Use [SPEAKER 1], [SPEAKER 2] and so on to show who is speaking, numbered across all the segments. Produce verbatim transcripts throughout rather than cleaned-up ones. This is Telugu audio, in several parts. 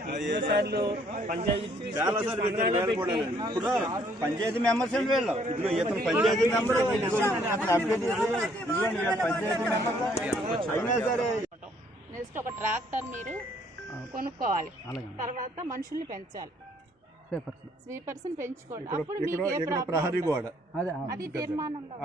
[SPEAKER 1] ఇప్పుడు పంచాయతీ మెంబర్స్ వీళ్ళు ఇదిగో ఇతను పంచాయతీ మెంబర్ పంచాయతీ మెంబర్ అయినా సరే
[SPEAKER 2] నెక్స్ట్ ఒక ట్రాక్టర్ మీరు కొనుక్కోవాలి, తర్వాత మనుషుల్ని పెంచాలి, స్వీపర్స్ పెంచుకోండి. అప్పుడు మీకు ఏ
[SPEAKER 1] ప్రహరీ గోడ
[SPEAKER 2] అది తీర్మానంలో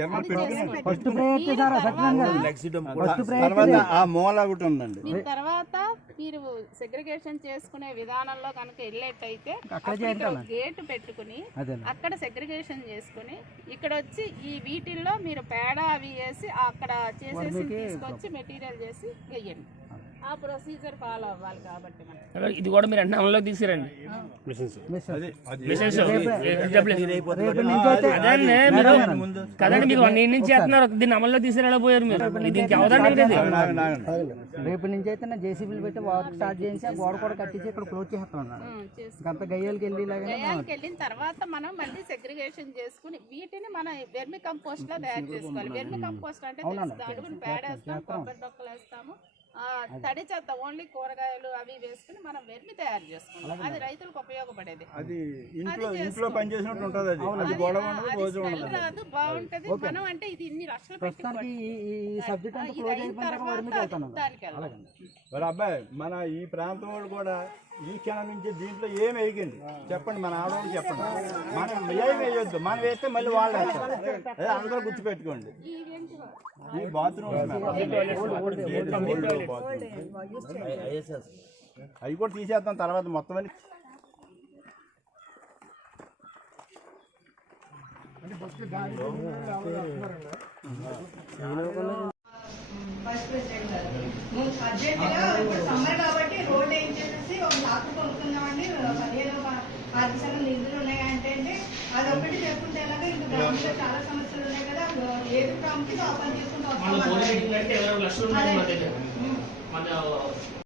[SPEAKER 1] ఆ మూల ఒకటి ఉందండి.
[SPEAKER 2] మీరు తర్వాత మీరు సెగ్రిగేషన్ చేసుకునే విధానంలో కనుక వెళ్ళేటైతే గేట్ పెట్టుకుని అక్కడ సెగ్రిగేషన్ చేసుకుని ఇక్కడ వచ్చి ఈ వీటిల్లో మీరు పేడ అవి వేసి అక్కడ చేసేసి తీసుకొచ్చి మెటీరియల్ చేసి వెయ్యండి. ఆ ప్రొసీజర్ ఫాలో అవ్వాలి. కాబట్టి మనం
[SPEAKER 3] ఇది కూడా మీరు అంటే అమల్లోకి తీసుకురండి. కదండి మీరు వన్ ఇయర్ నుంచి చేస్తున్నారు, దీన్ని అమల్లో తీసుకురాపోయారు మీరు. ఇది ఇంకెవదండి
[SPEAKER 4] రేపు నుంచి అయితే నా జేసీబీలు పెట్టి వర్క్ స్టార్ట్ చేసి ఆ గోడ కూడా కట్టించి ఇక్కడ క్లోజ్ చేస్తున్నాను. గంట గయ్యాలకి వెళ్ళి
[SPEAKER 2] గయ్యాలకి వెళ్ళిన తర్వాత మనం మళ్ళీ సెగ్రిగేషన్ చేసుకుని వీటిని మనం వెర్మి కంపోస్ట్ లో తయారు చేసుకోవాలి. వెర్మి కంపోస్ట్ అంటే అడుగుని పేడ వేస్తాం, కొబ్బరి డొక్కలు వేస్తాము, తడి చెత్త ఓన్లీ కూరగాయలు అవి వేసుకుని మనం వెర్మి తయారు చేసుకుంటాం. అది రైతులకు ఉపయోగపడేది.
[SPEAKER 1] అది ఇంట్లో ఇంట్లో పని చేసినట్టు ఉంటుంది. అది
[SPEAKER 2] రాదు, బాగుంటది. మనం అంటే ఇది ఇన్ని లక్షలు పెట్టుకోవాలి.
[SPEAKER 1] అబ్బాయి మన ఈ ప్రాంతం వాళ్ళు కూడా ఈ క్షణం నుంచి దీంట్లో ఏం వేయకండి చెప్పండి, మన ఆడవాళ్ళు చెప్పండి. మనం ఏం వేయొద్దు, మనం వేస్తే మళ్ళీ వాళ్ళు వేస్తారు. అదే అందరూ గుర్తుపెట్టుకోండి. ఈ బాత్రూమ్ అవి కూడా తీసేద్దాం తర్వాత మొత్తం అని.
[SPEAKER 5] వైస్ ప్రెసిడెంట్ గారు అర్జెంటుగా ఇప్పుడు సమ్మర్ కాబట్టి రోడ్ ఏం చేసేసి ఒక లాక్ కొనుక్కుందామండి, పదిహేను ఆర్థిక శాఖ నిధులు ఉన్నాయి అంటే అది ఒకటి చేసుకుంటే ఎలాగా ఇంకా గ్రామంలో చాలా సమస్యలు ఉన్నాయి కదా, ఏది ప్రాముఖ్యత ఓపెన్ చేసుకుంటూ వస్తాం.